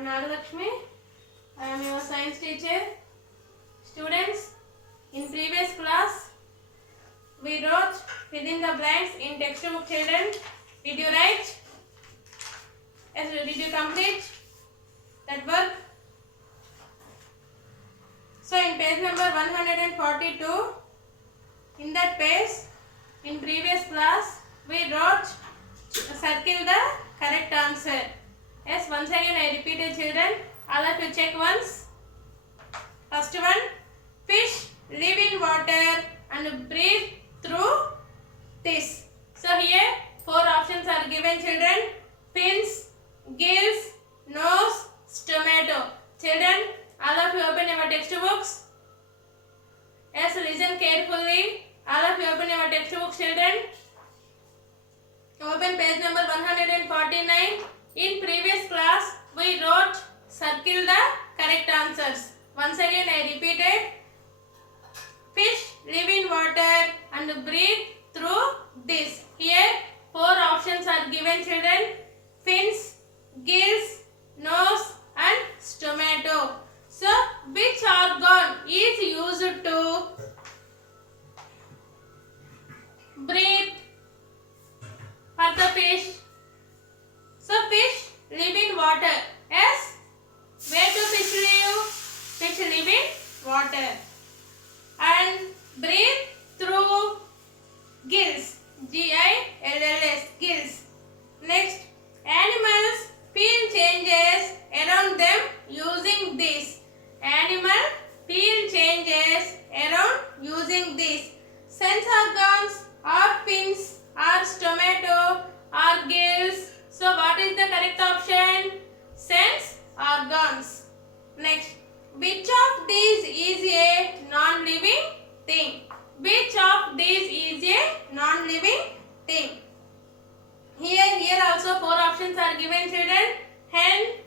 am Nagalakshmi. I am your science teacher. Students, in previous class, we wrote fill in the blanks in textbook. Children, did you write? Yes, did you complete that work? So, in page number 142, in that page, in previous class, we wrote circle the correct answer. Yes, once again I repeated, children. All of you check once. First one, fish live in water and breathe through this. So here 4 options are given, children. Fins, gills, nose, stomata. Children, all of you open your textbooks. Yes, listen carefully. All of you open your textbooks, children. Open page number 149. In previous class, we wrote circle the correct answers. Once again I repeated. Fish live in water and breathe through this. Here 4 options are given, children. Fins, gills, nose and stomata. So which organ is used to breathe for the fish? So fish live in water. Yes? Where do fish live? Fish live in water. And breathe through gills. G-I-L-L-S. Gills. Next, animals feel changes around them using this. Animal feel changes around using this. Sense organs or fins or stomata or gills. So what is the correct option? Sense organs. Next, which of these is a non-living thing? Which of these is a non-living thing? Here also 4 options are given, children. Hen,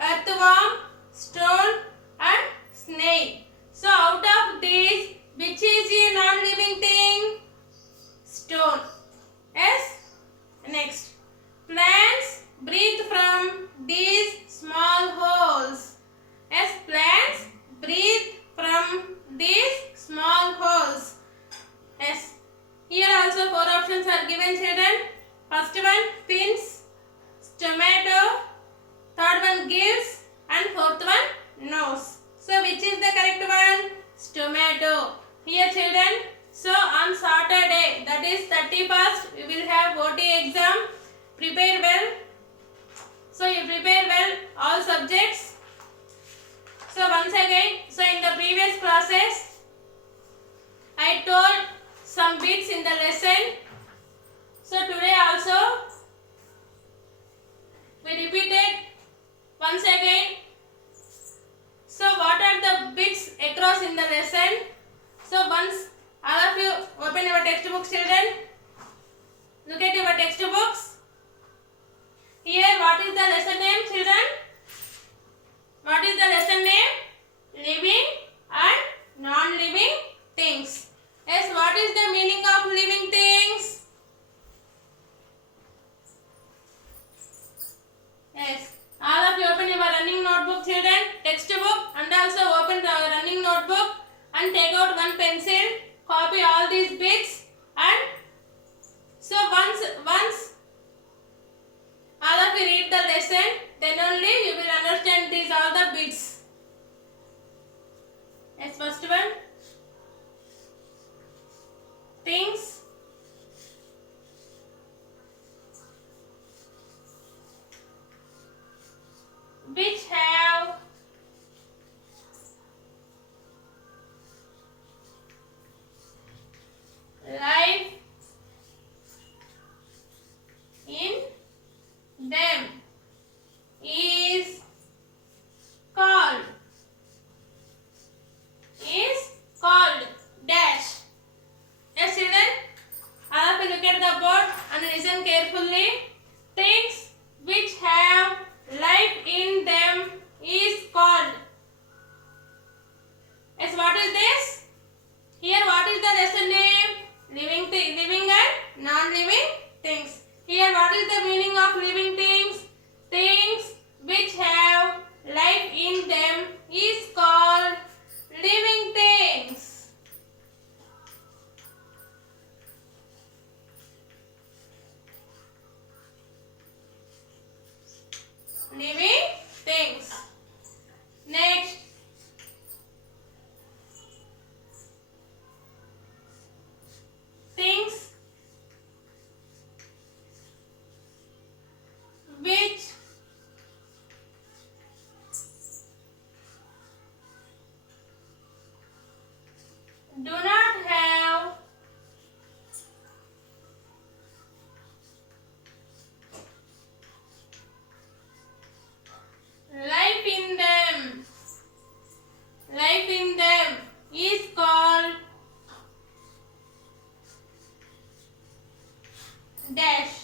earthworm, stone and snail. So out of these, which is a non-living thing? Stone. Yes? Next, plants breathe from these small holes. Yes, plants breathe from these small holes. Yes, here also 4 options are given, children. First one, fins, stomata, third one, gills and fourth one, nose. So which is the correct one? Stomata. Here, children, so on Saturday, that is 31st, we will have OT exam. Prepare well. So you prepare well all subjects. So once again, so in the previous classes, I told some bits in the lesson. So today also, we repeated once again. So what are the bits across in the lesson? So once all of you open your textbooks, children. Look at your textbooks. Here what is the lesson name, children? What is the lesson name? Living and non-living things. Yes, what is the meaning of living things? Yes, all of you open your running notebook, children, textbook, and also open the running notebook and take out one pencil, copy all these bits, and so once all of you read the lesson, then only you will understand these all the bits. Yes, first one, things which have life in them is called dash. Yes, children, all of you look at the board and listen carefully. Things which have life in them is called. Yes, what is this? Here what is the lesson name? Living and non-living things. Here what is the meaning of living things? Things which have dash.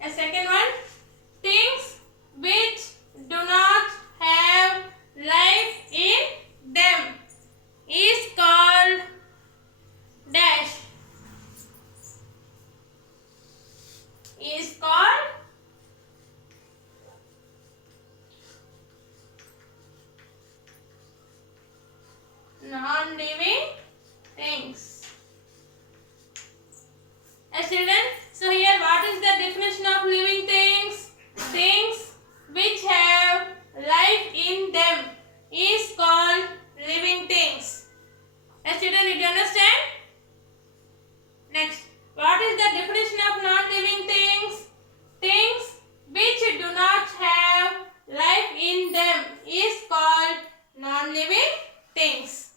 A second one, things which do not have life in them is called dash. Is called non-living things. Children, so here what is the definition of living things? Things which have life in them is called living things. Children, did you understand? Next, what is the definition of non-living things? Things which do not have life in them is called non-living things.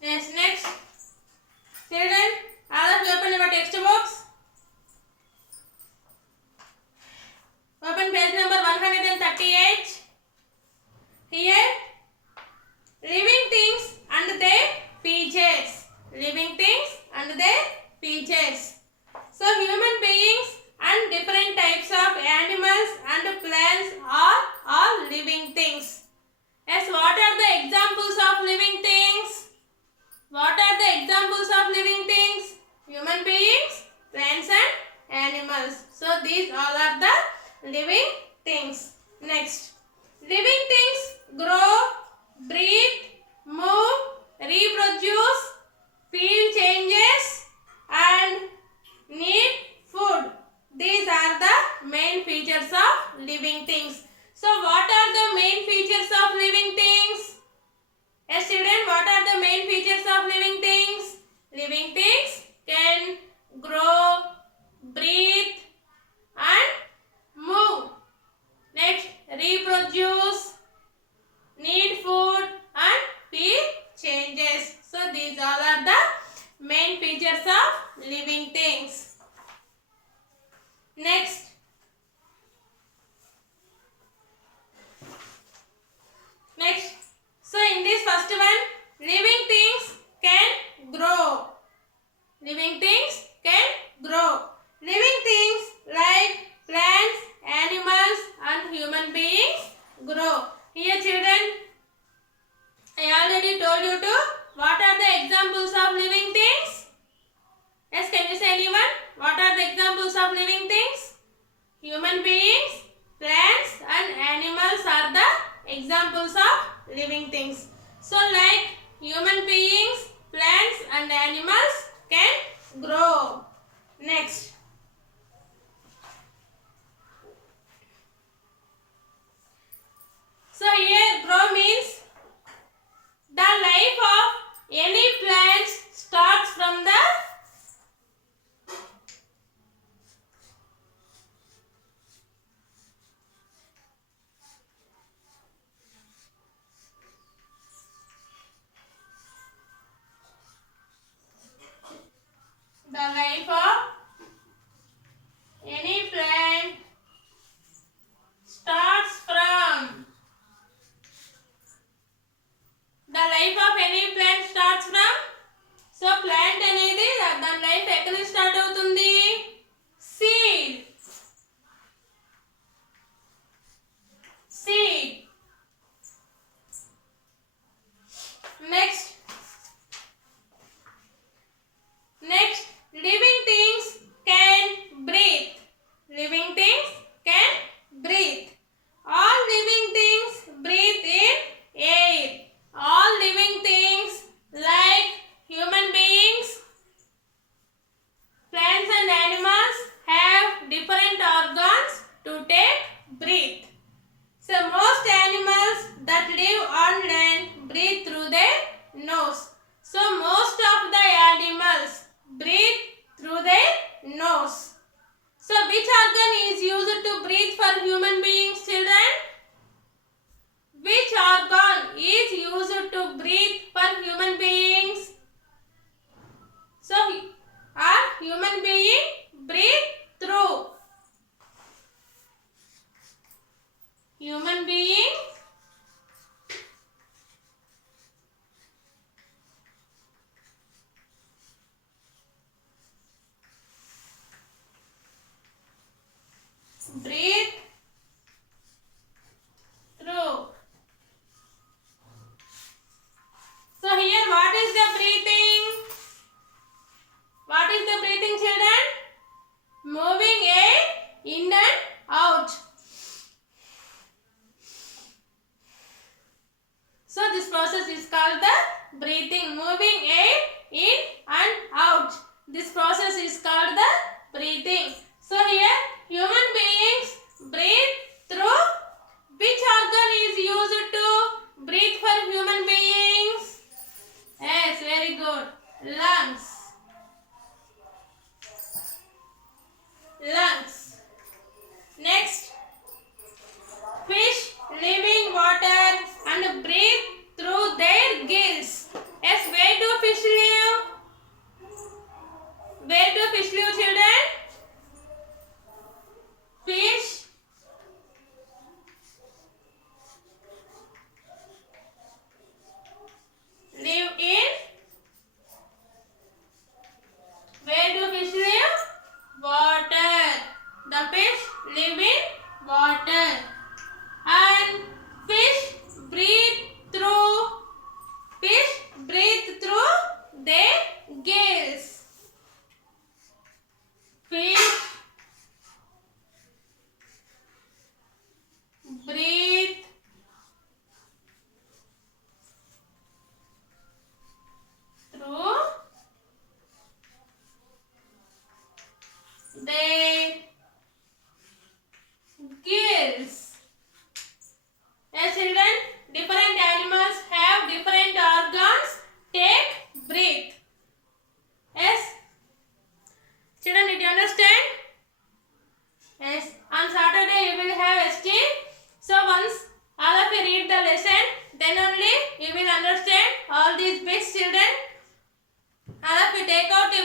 Yes, next. Children, all of you open your textbooks. Open page number 138. Here, living things and their features. Living things and their features. So, human beings and different types of animals and plants are all living things. Yes, what are the examples of living things? What are the examples of living things? Human beings, plants and animals. So these all are the living things. Next, living things grow, breathe, move, reproduce, feel changes and need food. These are the main features of living things. So what are the main features of living things? Yes, children, what are the main features of living things? Living things can grow, breathe and move. Next, reproduce, need food and feel changes. So, these all are the main features of living things. Next, so in this first one, living things can grow. Living things can grow. Living things like plants, animals and human beings grow. Here children, I already told you to what are the examples of living things? Yes, can you say anyone? What are the examples of living things? Human beings, plants and animals are the examples of living things. So like human beings, plants and animals can grow. Next. So here grow means the life of any plant starts from the lungs. Lungs. Next, fish live in water and breathe through their gills. Yes, where do fish live? Where do fish live, children? Fish live in, where do fish live? Water. The fish live in water. And fish breathe through their gills. Fish breathe through their gills. Yes, children, different animals have different organs. Take breath. Yes, children, did you understand? Yes, on Saturday you will have ST. So once all of you read the lesson, then only you will understand all these bits, children. All of you take out your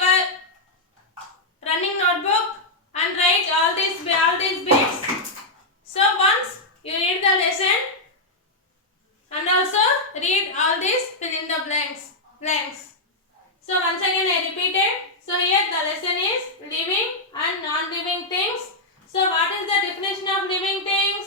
running notebook and write all these bits. So once you read the lesson and also read all these, fill in the blanks. So once again I repeated. So here the lesson is living and non-living things. So what is the definition of living things?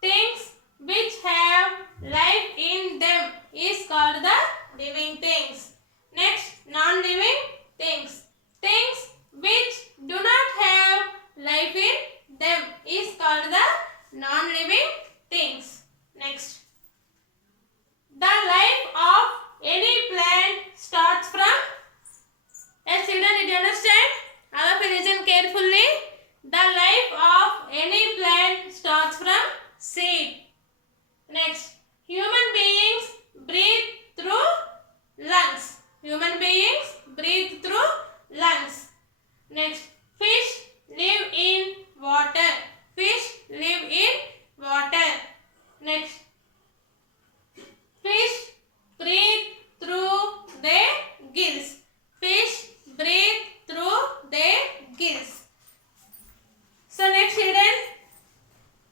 Things which have life in them is called the living things. Next, non-living things. Things which do not have life in them is called the non-living things. Next, the life of any plant starts from. Yes, children, did you understand? All of you listen carefully. The life of any plant starts from seed. Next, human beings breathe through lungs. Human beings breathe through lungs. Next, fish live in water. Fish live in water. Next, fish breathe through their gills. Fish breathe through their gills. So next, children,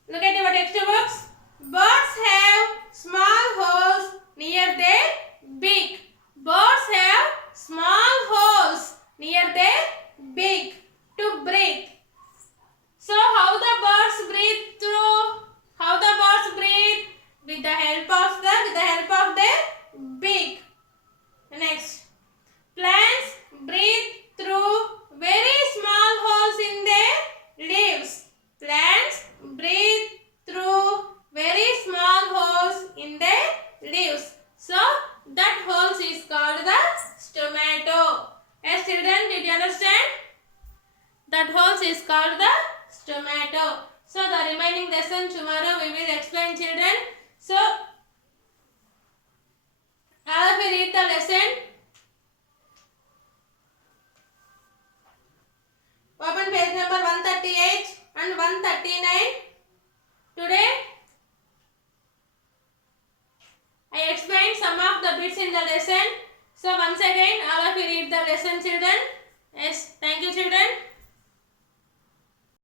look at your textbooks. Birds have small holes near their beak. Birds have small holes near their beak to breathe. So how the birds breathe through? How the birds breathe? With the help of their beak. Next, plants breathe through very small holes in their leaves. Plants breathe through very small holes in their leaves. So that holes is called the stomato. Yes, children, did you understand? That holes is called the stomato. So the remaining lesson tomorrow we will explain, children. So all of you read the lesson. Open page number 138 and 139. Today I explained some of the bits in the lesson. So once again all of you read the lesson, children. Yes, thank you, children.